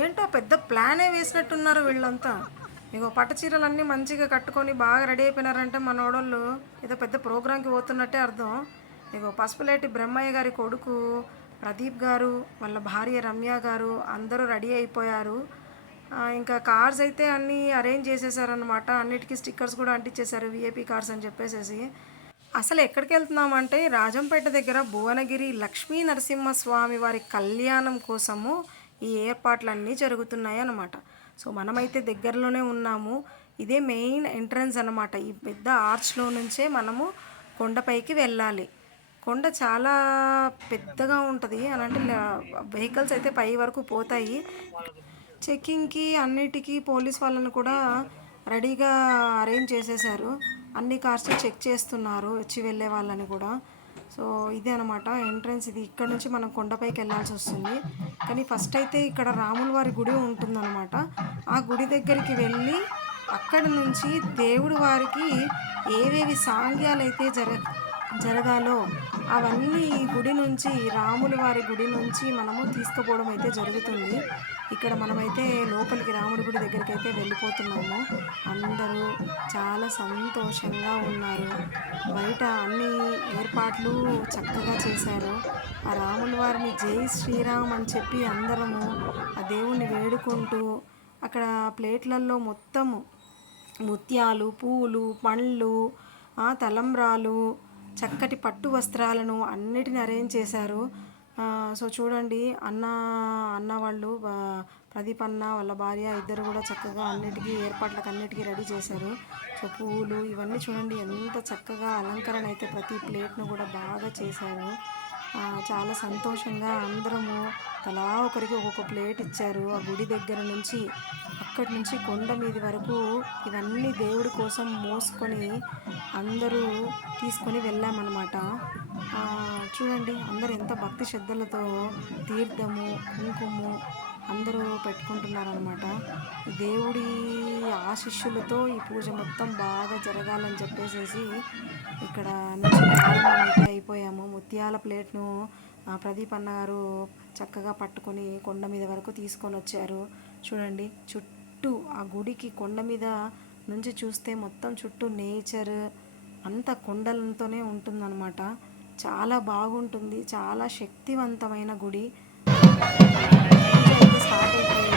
ఏంటో పెద్ద ప్లానే వేసినట్టున్నారు వీళ్ళంతా. ఇగో పట్టు చీరలన్నీ మంచిగా కట్టుకొని బాగా రెడీ అయిపోయినారంటే మనోడోళ్ళు ఏదో పెద్ద ప్రోగ్రాంకి పోతున్నట్టే అర్థం. ఇగో పసుపులేటి బ్రహ్మయ్య గారి కొడుకు ప్రదీప్ గారు, వాళ్ళ భార్య రమ్య గారు అందరూ రెడీ అయిపోయారు. ఇంకా కార్స్ అయితే అన్నీ అరేంజ్ చేసేసారనమాట. అన్నిటికీ స్టిక్కర్స్ కూడా అంటించేశారు, విఐపి కార్స్ అని చెప్పేసేసి. అసలు ఎక్కడికి వెళ్తున్నామంటే రాజంపేట దగ్గర భువనగిరి లక్ష్మీ నరసింహస్వామి వారి కళ్యాణం కోసము ఈ ఏర్పాట్లన్నీ జరుగుతున్నాయి అన్నమాట. సో మనమైతే దగ్గరలోనే ఉన్నాము. ఇదే మెయిన్ ఎంట్రన్స్ అనమాట. ఈ పెద్ద ఆర్చ్లో నుంచే మనము కొండపైకి వెళ్ళాలి. కొండ చాలా పెద్దగా ఉంటుంది అని అంటే వెహికల్స్ అయితే పై వరకు పోతాయి. చెక్కింగ్కి అన్నిటికీ పోలీస్ వాళ్ళని కూడా రెడీగా అరేంజ్ చేసేసారు. అన్ని కార్స్ చెక్ చేస్తున్నారు వచ్చి వెళ్ళే వాళ్ళని కూడా. సో ఇదే అనమాట ఎంట్రన్స్. ఇది ఇక్కడ నుంచి మనం కొండపైకి వెళ్ళాల్సి వస్తుంది. కానీ ఫస్ట్ అయితే ఇక్కడ రాముల వారి గుడి ఉంటుందన్నమాట. ఆ గుడి దగ్గరికి వెళ్ళి అక్కడి నుంచి దేవుడి వారికి ఏవేవి సాంగ్యాలు అయితే జరగాలో అవన్నీ ఈ గుడి నుంచి, రాముల వారి గుడి నుంచి మనము తీసుకుపోవడం అయితే జరుగుతుంది. ఇక్కడ మనమైతే లోపలికి రాముడి గుడి దగ్గరికి అయితే వెళ్ళిపోతున్నాము. అందరూ చాలా సంతోషంగా ఉన్నారు. బయట అన్ని ఏర్పాట్లు చక్కగా చేశారు. ఆ రాముల వారిని జై శ్రీరామ్ అని చెప్పి అందరము ఆ దేవుణ్ణి వేడుకుంటూ అక్కడ ప్లేట్లలో మొత్తము ముత్యాలు, పూలు, పండ్లు, తలంబ్రాలు, చక్కటి పట్టు వస్త్రాలను అన్నిటిని అరేంజ్ చేశారు. సో చూడండి అన్న వాళ్ళు ప్రదీప్ అన్న వాళ్ళ భార్య ఇద్దరు కూడా చక్కగా ఏర్పాట్లకు అన్నిటికీ రెడీ చేశారు. సో పువ్వులు ఇవన్నీ చూడండి ఎంత చక్కగా అలంకరణ అయితే ప్రతి ప్లేట్ను కూడా బాగా చేశారు. చాలా సంతోషంగా అందరము తలా ఒకరికి ఒక్కొక్క ప్లేట్ ఇచ్చారు. ఆ గుడి దగ్గర నుంచి అక్కడి నుంచి కొండ మీది వరకు ఇవన్నీ దేవుడి కోసం మోసుకొని అందరూ తీసుకొని వెళ్ళామన్నమాట. చూడండి అందరూ ఎంత భక్తి శ్రద్ధలతో తీర్థము, కుంకుమ అందరూ పెట్టుకుంటున్నారనమాట. దేవుడి ఆశీస్సులతో ఈ పూజ మొత్తం బాగా జరగాలని చెప్పేసి ఇక్కడ నుంచి ప్రారంభం అయిపోయాము. ముత్యాల ప్లేట్ను ప్రదీప్ అన్నగారు చక్కగా పట్టుకొని కొండ మీద వరకు తీసుకొని వచ్చారు. చూడండి చుట్టూ ఆ గుడికి కొండ మీద నుంచి చూస్తే మొత్తం చుట్టూ నేచర్ అంత కొండలతోనే ఉంటుందన్నమాట. చాలా బాగుంటుంది. చాలా శక్తివంతమైన గుడి. స్టార్ట్ అయిపోయింది.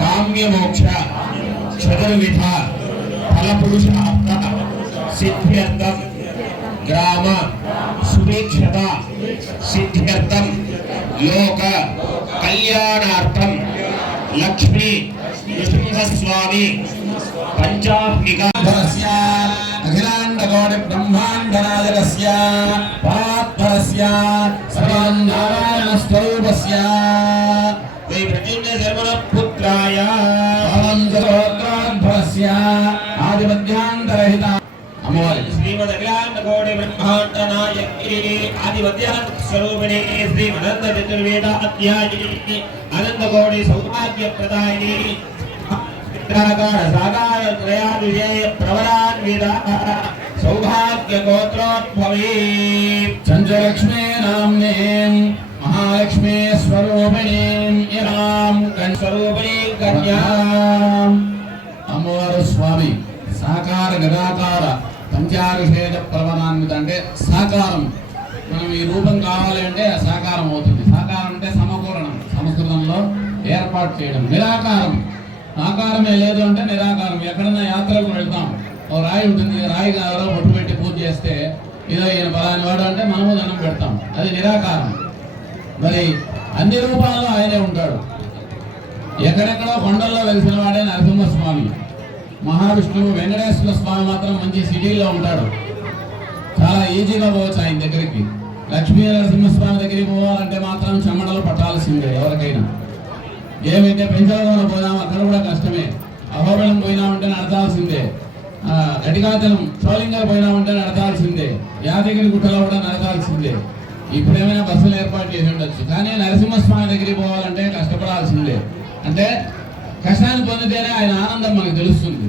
काम्यमोक्ष चतुर्विध फलपुरुषार्थ सिद्ध्यर्थम ग्राम सुभिक्षता सिद्ध्यर्थम लोक कल्याणार्थम लक्ष्मी नृसिंहस्वामी पंचात्मिका अखिलांडकोटि ब्रह्मांडनायकस्य पात्मरस्य सर्वनारायणस्तौपस्य पुत्राय आदिमध्यांतरहिता श्रीमद अखिलांडकोटि ब्रह्मांड नायकी आदिमध्यांत स्वरूपिणी श्रीमदनंद चतुर्वेद अध्यायिनी अनंत कोटि सौभाग्य प्रदायिनी చిత్రాకార సాకార త్రయాదిశే ప్రవరాన్విత సౌభాగ్య గోత్రోద్భవీ చంద్రలక్ష్మీ నామ్నే మహాలక్ష్మీ స్వరూపిణీం ఇమాం స్వరూపిణీ కన్యాం. అమ్మవారు స్వామి సాకార నిరాకార పంచారుషేద ప్రవరాన్విత అంటే సాకారం. మనం ఈ రూపం కావాలి అంటే సాకారం అవుతుంది. సాకారం అంటే సమకూరణం, సంస్కృతంలో ఏర్పాటు చేయడం. నిరాకారం ఆకారమే లేదు అంటే నిరాకారం. ఎక్కడన్నా యాత్రకు వెళ్తాం, ఓ రాయి ఉంటుంది, రాయి ఎవరో బొట్టు పెట్టి పూజ చేస్తే ఇదో ఈయన పలాని వాడు అంటే మనము దండం పెడతాం, అది నిరాకారం. మరి అన్ని రూపాల్లో ఆయనే ఉంటాడు. ఎక్కడెక్కడో కొండల్లో వెలిసిన వాడే నరసింహస్వామి. మహావిష్ణువు వెంకటేశ్వర స్వామి మాత్రం మంచి సిటీలో ఉంటాడు, చాలా ఈజీగా పోవచ్చు ఆయన దగ్గరికి. లక్ష్మీ నరసింహస్వామి దగ్గరికి పోవాలంటే మాత్రం చెమటలు పట్టాల్సిందే ఎవరికైనా. ఏమైతే పెంచడంలో పోదాం అక్కడ కూడా కష్టమే. అహోబలం పోయినామంటే నడతాల్సిందే, గటికాచలం చోళింగా పోయినామంటే నడతాల్సిందే, యాదగిరి గుట్టలో కూడా నడతాల్సిందే. ఇప్పుడేమైనా బస్సులు ఏర్పాటు చేసి ఉండొచ్చు, కానీ నరసింహస్వామి దగ్గరికి పోవాలంటే కష్టపడాల్సిందే. అంటే కష్టాన్ని పొందితేనే ఆయన ఆనందం మనకు తెలుస్తుంది.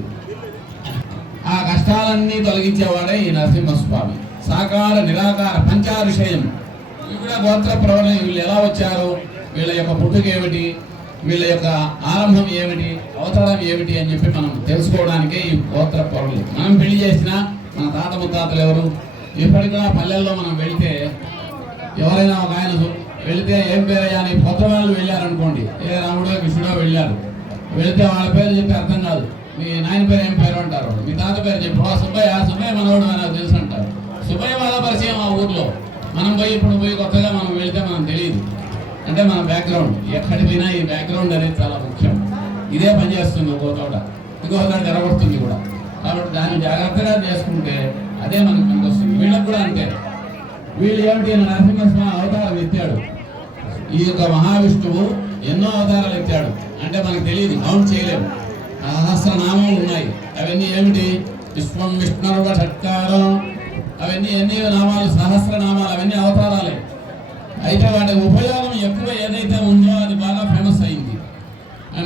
ఆ కష్టాలన్నీ తొలగించేవాడే ఈ నరసింహస్వామి. సాకార నిరాకార పంచారుషయం. ఇవి కూడా గోత్ర ప్రవరణ. వీళ్ళు ఎలా వచ్చారు, వీళ్ళ యొక్క పుట్టుక ఏమిటి, వీళ్ళ యొక్క ఆరంభం ఏమిటి, అవతారం ఏమిటి అని చెప్పి మనం తెలుసుకోవడానికే ఈ గోత్ర ప్రవరణ. మనం పెళ్లి చేసిన మన తాత ముత్తాతలు ఎవరు, ఇప్పటికీ పల్లెల్లో మనం వెళితే ఎవరైనా ఒక ఆయన వెళితే ఏం పేరయ్యా అని కొత్త వాళ్ళు వెళ్ళారనుకోండి, ఏ రాముడో కృష్ణుడో వెళ్ళారు, వెళితే వాళ్ళ పేరు చెప్పి అర్థం కాదు. మీ నాయన పేరు ఏం పేరు అంటారు, మీ తాత పేరు చెప్పి సుబ్బయ్య, సుబ్బయ్య మనోడు అని తెలుసు అంటారు. సుబ్బయ్య వాళ్ళ పరిచయం ఆ ఊర్లో. మనం ఇప్పుడు పోయి కొత్తగా మనం వెళితే మనం తెలియదు. అంటే మన బ్యాక్గ్రౌండ్ ఎక్కడికి పోయినా ఈ బ్యాక్గ్రౌండ్ అనేది చాలా ముఖ్యం. ఇదే పనిచేస్తుంది ఒక్కో చోట, ఇంకో చోట జరగబడుతుంది కూడా. కాబట్టి దాన్ని జాగ్రత్తగా చేసుకుంటే అదే మనకు పనికొస్తుంది. వీళ్ళకి కూడా అంతే. వీళ్ళు ఏమిటి, నరసింహస్వామి అవతారం ఎత్తాడు. ఈ యొక్క మహావిష్ణువు ఎన్నో అవతారాలు ఎత్తాడు. అంటే మనకు తెలియదు, కౌంట్ చేయలేము. సహస్రనామాలు ఉన్నాయి. అవన్నీ ఏమిటి, విశ్వం విష్ణువ షట్కారం, అవన్నీ ఎన్ని నామాలు, సహస్రనామాలు, అవన్నీ అవతారాలే. అయితే వాటి ఉపయోగం ఎక్కువ ఏదైతే ఉందో అది బాగా ఫేమస్ అయింది.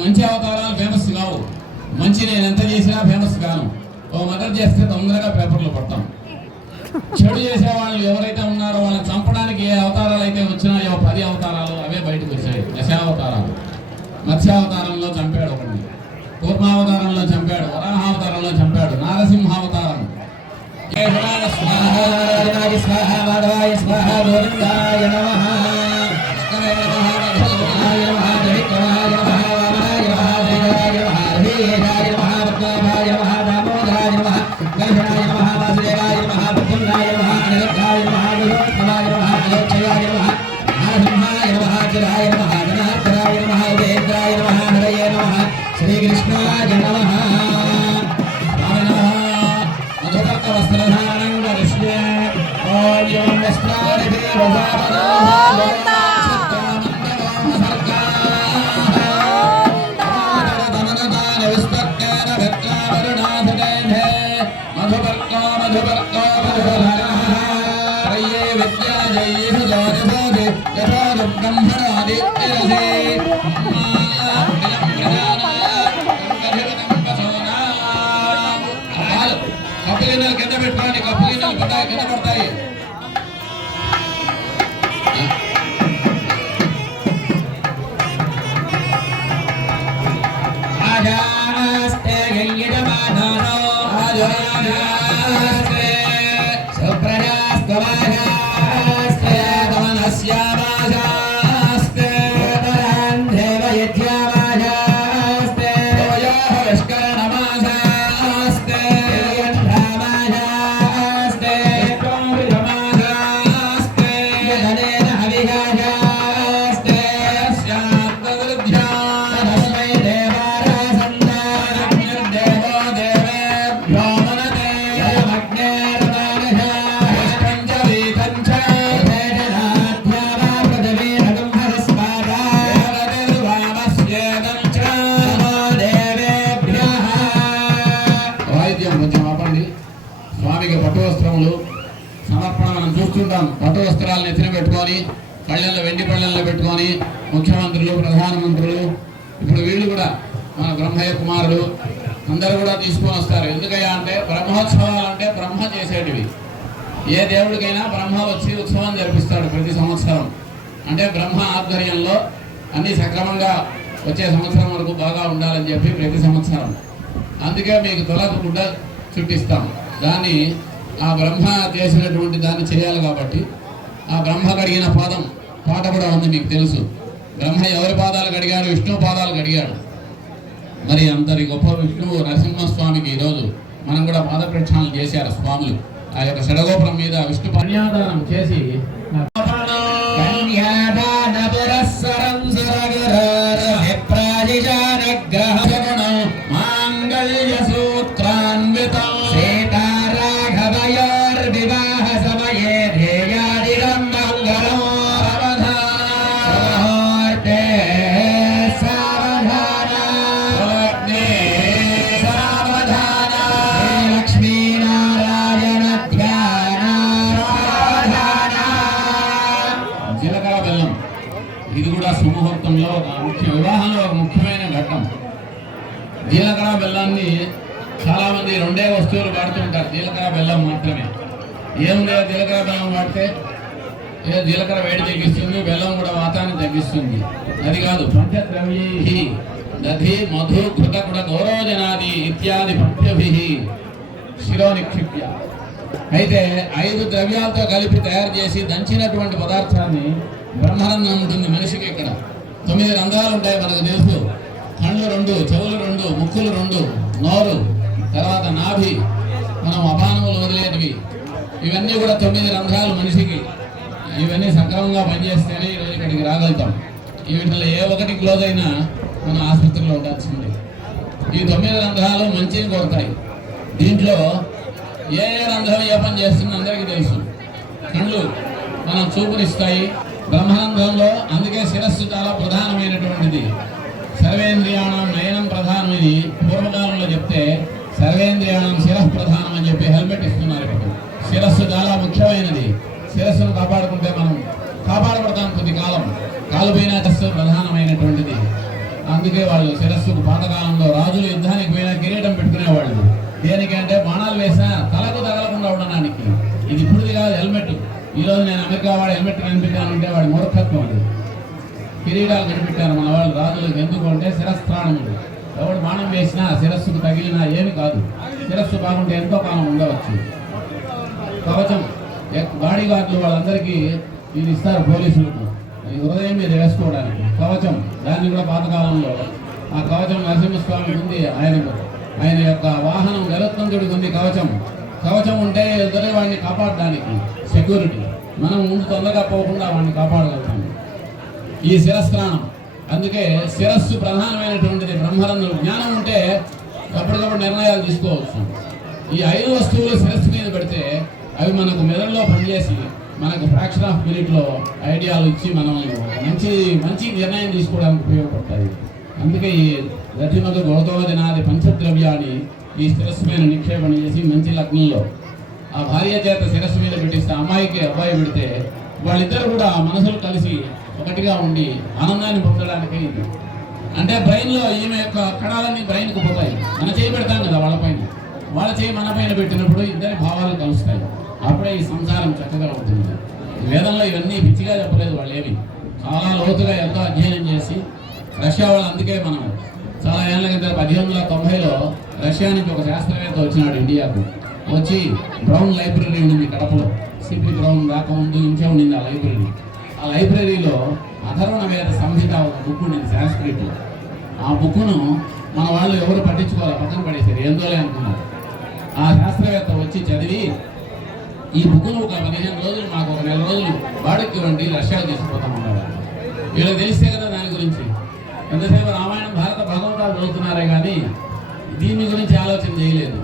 మంచి అవతారాలు ఫేమస్ కావు. మంచి నేను ఎంత చేసినా ఫేమస్ కాను. ఓ మర్డర్ చేస్తే తొందరగా పేపర్లో పడతాం. చెడు చేసే వాళ్ళు ఎవరైతే ఉన్నారో వాళ్ళని చంపడానికి ఏ అవతారాలు అయితే వచ్చినాయో 10 అవతారాలు అవే బయటకు వచ్చాయి. దశావతారాలు. మత్స్యావతారంలో చంపాడు ఒకటి, కూర్మావతారంలో చంపాడు, వరాహావతారంలో చంపాడు, నారసింహావతారం. శ్రీకృష్ణాయ నమః. మధుకర్క వస్త్రధారణం దర్శ్య ఓం వస్త్రాణి కప్పులిన్నలు కింద పెట్టుకోండి. కప్పులిన్నలు కింద పడతాయి. స్వామికి పట్టు వస్త్రములు సమర్పణ మనం చూస్తుంటాం. పట్టు వస్త్రాలను ఎత్తిన పెట్టుకొని పళ్ళెల్లో, వెండి పళ్ళెల్లో పెట్టుకొని ముఖ్యమంత్రులు, ప్రధానమంత్రులు, ఇప్పుడు వీళ్ళు కూడా మన బ్రహ్మయ్య కుమారుడు అందరూ కూడా తీసుకొని వస్తారు. ఎందుకయ్యా అంటే బ్రహ్మోత్సవాలు అంటే బ్రహ్మ చేసేటివి. ఏ దేవుడికైనా బ్రహ్మ వచ్చి ఉత్సవం జరిపిస్తాడు ప్రతి సంవత్సరం. అంటే బ్రహ్మ ఆధ్వర్యంలో అన్ని సక్రమంగా వచ్చే సంవత్సరం వరకు బాగా ఉండాలని చెప్పి ప్రతి సంవత్సరం. అందుకే మీకు తులకు గుడ్డ చుట్టిస్తాం. దాన్ని ఆ బ్రహ్మ చేసినటువంటి దాన్ని చేయాలి కాబట్టి ఆ బ్రహ్మ కడిగిన పాదం పాట కూడా ఉంది, మీకు తెలుసు. బ్రహ్మ ఎవరి పాదాలు కడిగాడు? విష్ణు పాదాలు కడిగాడు. మరి అంతటి గొప్ప విష్ణువు నరసింహస్వామికి ఈరోజు మనం కూడా పాద ప్రక్షాళన చేశారు స్వాములు. ఆ యొక్క షడగోపురం మీద విష్ణు కన్యాదానం చేసి మాంగళ్య సూత్రాన్వితం సీతారాఘవయోర్వివాహ సమయే ధ్యేయాదిరం మంగళం సావధానే సావధాన సావధాన లక్ష్మీనారాయణ ధ్యాన సావధాన. జీలకర్ర బెల్లం ఇది కూడా సుముహూర్తంలో ఒక వివాహంలో ఒక ముఖ్యమైన ఘట్టం. జీలకర్ర బెల్లాన్ని చాలా మంది రెండే వస్తువులు వాడుతుంటారు, జీలకర్ర బెల్లం మాత్రమే. ఏముంది జీలకర్ర బెల్లం వాడితే? జీలకర్ర వేడి తగ్గిస్తుంది, బెల్లం కూడా వాతాన్ని తగ్గిస్తుంది. అది కాదు, పంచద్రవ్యై దధి మధు కృతకుడ గౌరవజనాది ఇత్యాది పంచభి శిరో నిక్షిప్య. అయితే 5 ద్రవ్యాలతో కలిపి తయారు చేసి దంచినటువంటి పదార్థాన్ని బ్రహ్మరంధ్రం ఉంటుంది మనిషికి. ఇక్కడ 9 రంధ్రాలు ఉంటాయి మనకు తెలుసు. కళ్ళు 2, చెవులు 2, ముక్కులు 2, నోరు, తర్వాత నాభి, మనం అపానములు వదిలేటివి, ఇవన్నీ కూడా 9 రంధ్రాలు మనిషికి. ఇవన్నీ సక్రమంగా పనిచేస్తేనే ఈరోజు ఇక్కడికి రాగలుగుతాం. వీటిలో ఏ ఒకటి క్లోజ్ అయినా మనం ఆసుపత్రిలో ఉండాల్సిందే. ఈ 9 రంధ్రాలు మంచిని కోరుతాయి. దీంట్లో ఏ రంధ్రం ఏ పని చేస్తుందో అందరికీ తెలుసు. కళ్ళు మనం చూపునిస్తాయి. బ్రహ్మరంధ్రంలో అందుకే శిరస్సు చాలా ప్రధానమైనటువంటిది. సర్వేంద్రియాణం నయనం ప్రధానం. ఇది పూర్వకాలంలో చెప్తే సర్వేంద్రియాణం శిరః ప్రధానం అని చెప్పి హెల్మెట్ ఇస్తున్నారు. ఇప్పుడు శిరస్సు చాలా ముఖ్యమైనది. శిరస్సును కాపాడుకుంటే మనం కాపాడబడతాం కొద్ది కాలం. కాలుపైన శిరస్సు ప్రధానమైనటువంటిది. అందుకే వాళ్ళు శిరస్సుకు పాతకాలంలో రాజులు యుద్ధానికి పోయినా కిరీటం పెట్టుకునేవాళ్ళు. దేనికంటే బాణాలు వేసినా తలకు తగలకుండా ఉండడానికి. ఇది ఇప్పుడుది కాదు, హెల్మెట్. ఈరోజు నేను అమెరికా వాడు హెల్మెట్ కనిపెట్టానంటే వాడి మూర్ఖత్వం. అది కిరీటాలు కనిపెట్టారు మన వాళ్ళు రాజులకు. ఎందుకు అంటే శిరస్త్రాణములు. ఎవడు బాణం వేసినా శిరస్సుకు తగిలినా ఏమి కాదు. శిరస్సు బాగుంటే ఎంతో కాలం ఉండవచ్చు. కవచం బాడీ గార్డులు వాళ్ళందరికీ ఇది ఇస్తారు పోలీసులకు, ఈ హృదయం మీద వేసుకోవడానికి కవచం. దాన్ని కూడా పాతకాలంలో ఆ కవచం నరసింహస్వామికి ఉంది. ఆయన యొక్క వాహనం గరుత్మంతుడికి ఉంది కవచం. కవచం ఉంటే ఎదురే వాడిని కాపాడడానికి సెక్యూరిటీ. మనం ముందు తొందరగా పోకుండా వాడిని కాపాడగలుగుతాం. ఈ శిరస్త్రాణం. అందుకే శిరస్సు ప్రధానమైనటువంటిది. బ్రహ్మరంధ్రం జ్ఞానం ఉంటే ఎప్పటికప్పుడు నిర్ణయాలు తీసుకోవచ్చు. ఈ 5 వస్తువులు శిరస్సు మీద పెడితే అవి మనకు మెదడులో పనిచేసి మనకు ఫ్రాక్షన్ ఆఫ్ మినిట్లో ఐడియాలు ఇచ్చి మనం మంచి నిర్ణయం తీసుకోవడానికి ఉపయోగపడతాయి. అందుకే ఈ రతిమకు గౌతమదినాది పంచద్రవ్యాన్ని ఈ శిరస్సు మీద నిక్షేపణ చేసి మంచి లగ్నంలో ఆ భార్య చేత శిరస్సు మీద పెట్టిస్తే అమ్మాయికి అబ్బాయి పెడితే వాళ్ళిద్దరు కూడా మనసులు కలిసి ఒకటిగా ఉండి ఆనందాన్ని పొందడానికి ఇది. అంటే బ్రెయిన్లో ఈమె యొక్క కణాలన్నీ బ్రెయిన్కి పోతాయి. మన చేయి పెడతాం కదా వాళ్ళపైన, వాళ్ళ చేయి మన పైన పెట్టినప్పుడు ఇద్దరి భావాలు కలుస్తాయి. అప్పుడే ఈ సంసారం చక్కగా ఉంటుంది. వేదంలో ఇవన్నీ పిచ్చిగా చెప్పలేదు వాళ్ళు. ఏమి చాలా లోతుగా ఎంతో అధ్యయనం చేసి రష్యా వాళ్ళు. అందుకే మనం చాలా ఏళ్ళ కింద 1890లో రష్యా నుంచి ఒక శాస్త్రవేత్త వచ్చినాడు ఇండియాకు. వచ్చి బ్రౌన్ లైబ్రరీ ఉండింది కడపలో. సిపి బ్రౌన్ రాకముందు నుంచే ఉండింది ఆ లైబ్రరీ. ఆ లైబ్రరీలో అథర్వణ వేద సంహిత ఒక బుక్ ఉండింది సాంస్క్రిట్. ఆ బుక్ను మన వాళ్ళు ఎవరు పట్టించుకోవాలి, పక్కన పడేసారు, ఏందోలే అనుకున్నారు. ఆ శాస్త్రవేత్త వచ్చి చదివి ఈ బుక్ను ఒక 15 రోజులు మాకు ఒక 1 నెల రోజులు వాడికి ఇవ్వండి, రష్యాకు తీసుకుపోతామన్నారు. వీళ్ళకి తెలిస్తే కదా దాని గురించి. ఎంతసేపు రామాయణం భారత భగవతాలు చదువుతున్నారే కానీ దీని గురించి ఆలోచన చేయలేదు.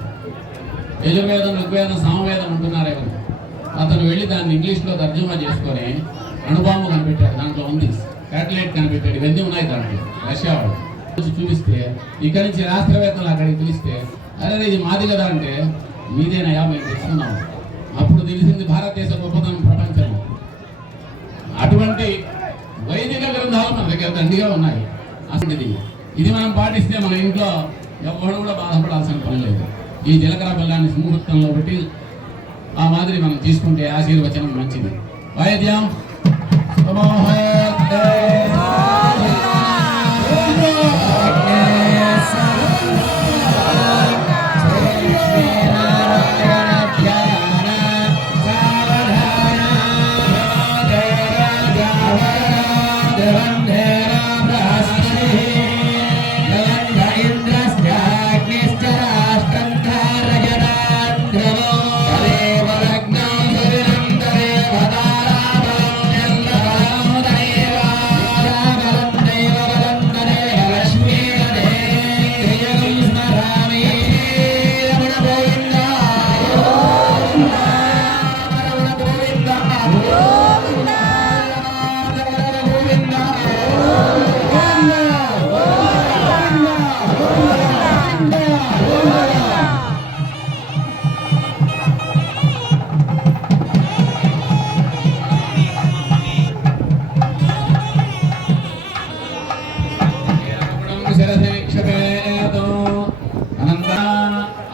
యజుర్వేదం, ఋగ్వేదం, సామవేదం ఉంటున్నారే కదా. అతను వెళ్ళి దాన్ని ఇంగ్లీష్లో తర్జుమా చేసుకొని అణుబాంబు కనిపెట్టాడు. దాంట్లో ఉంది శాటిలైట్ కనిపెట్టాడు. ఇవన్నీ ఉన్నాయి దాంట్లో. రష్యా వాళ్ళు చూపిస్తే ఇక్కడి నుంచి శాస్త్రవేత్తలు అక్కడికి పిలిస్తే అరే ఇది మాది కదా అంటే మీదేనయా మేము తెచ్చుకున్నాము. అప్పుడు తెలిసింది భారతదేశ గొప్పతనం ప్రపంచంలో. అటువంటి వైదిక గ్రంథాలు మన దగ్గర దండిగా ఉన్నాయి. అసలు ఇది మనం పాటిస్తే మన ఇంట్లో ఎవరు కూడా బాధపడాల్సిన పని లేదు. ఈ జీలకర్ర బెల్లాన్ని ముహూర్తంలో పెట్టి ఆ మాదిరి మనం తీసుకుంటే ఆశీర్వచనం మంచిది. వైద్యం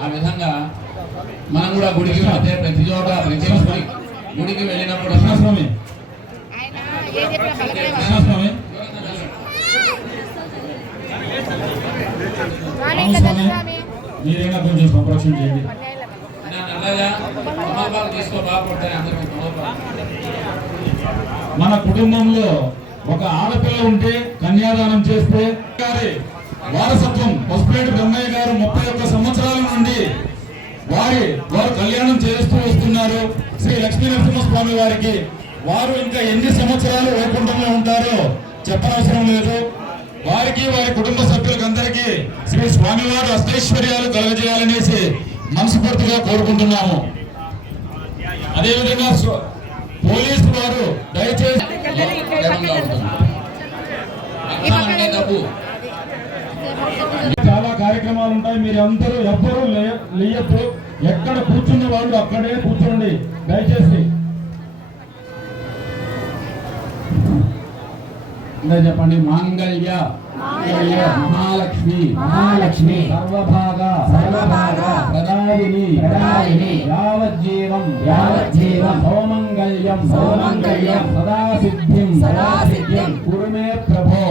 ఆ విధంగా మనం కూడా గుడికి వెళ్తే ప్రతి చోట ప్రతి గుడికి వెళ్ళినప్పుడు స్వామి మీరైనా కొంచెం సంరక్షణ చేయండి. మన కుటుంబంలో ఒక ఆడపిల్ల ఉంటే కన్యాదానం చేస్తే వారసత్వం పసుపులేటి బ్రహ్మయ్య గారు 31 సంవత్సరాల నుండి వారు కళ్యాణం చేస్తూ వస్తున్నారు శ్రీ లక్ష్మీ నరసింహస్వామి వారికి. వారు ఇంకా ఎన్ని సంవత్సరాలు వైకుంఠంలో ఉంటారో చెప్పనవసరం లేదు. వారికి వారి కుటుంబ సభ్యులకు అందరికీ శ్రీ స్వామివారు అష్టైశ్వర్యాలు కలుగజేయాలనేసి మనస్ఫూర్తిగా కోరుకుంటున్నాము. అదేవిధంగా పోలీసు వారు దయచేసి చాలా కార్యక్రమాలు ఉంటాయి. మీరు అందరూ ఎవ్వరూ లేయద్దు. ఎక్కడ కూర్చున్న వాళ్ళు అక్కడే కూర్చోండి దయచేసి. చెప్పండి. మాంగళ్య మహాలక్ష్మి సర్వభాగ ప్రదాయిని యావజ్జీవం సౌమంగళ్యం సదాసిద్ధిం కురుమే ప్రభో.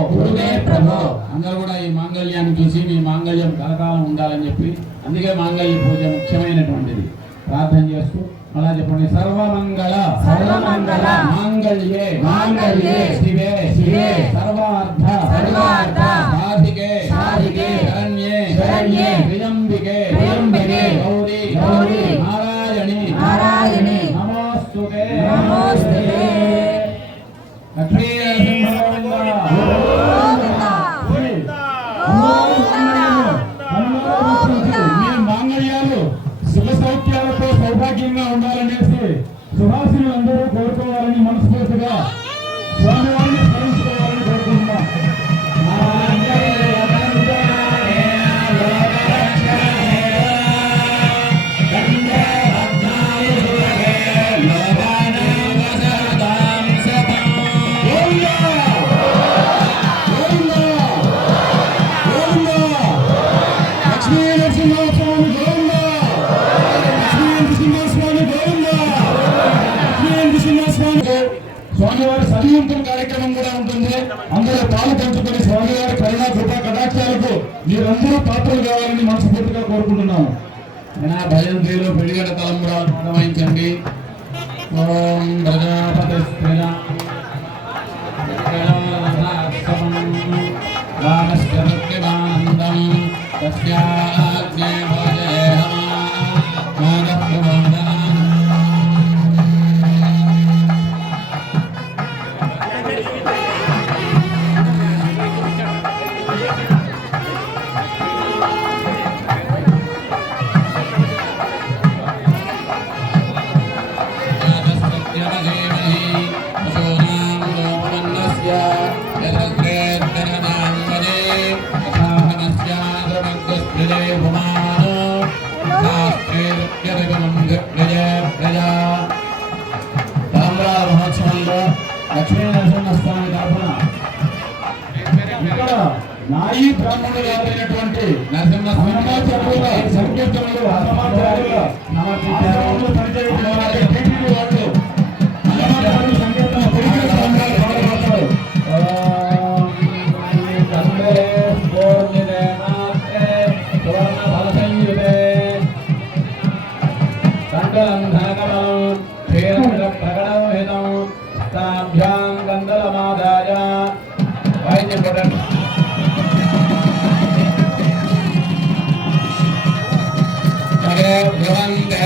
అందరూ కూడా ఈ మాంగళ్యాన్ని చూసి మీ మాంగళ్యం కలకాలం ఉండాలని చెప్పి అందుకే మాంగళ్య పూజ ముఖ్యమైనటువంటిది. ప్రార్థన చేస్తూ అలా చెప్పండి. సర్వమంగళ మాంగళ్యే శివే సర్వార్థ సాధికే శరణ్యే త్ర్యంబికే గౌరీ నారాయణి నమోస్తుతే. లక్ష్మీ మీ మాంగళ్యాలు శుభ సౌఖ్యాలతో సౌభాగ్యంగా ఉండాలనేసి సుహాసిని అందరూ కోరుకోవాలని మనస్ఫూర్తిగా స్వామివారిని స్మరించుకోవాలని కోరుకుంటున్నాం. స్వామివారి సన్నిహితం కార్యక్రమం కూడా ఉంటుంది. అందరూ పాలు పంచుకొని స్వామివారి కరుణా కృపా కటాక్షాలకు మీరందరూ పాత్రలు కావాలని మనస్ఫూర్తిగా కోరుకుంటున్నాము. భజంత్రిలో పెళ్లిగడ తలంబరాలు ప్రారంభించండి. ఓం ప్రజాపతి మహోత్సవంలో లక్ష్మీ నరసింహస్వామి తరఫున ఇక్కడ నాయి బ్రాహ్మణులు గారైనటువంటి నరసింహస్వామి సంకీర్తనలు హనుమాచార్యుల ఆశ్రమంలో పనిచేయటువంటి టీటీడీ వాళ్ళు హనుమాచార్యుల సంకీర్తన తిరిగి స్వామివారు పాల్గొంటారు. ధ్రువంతే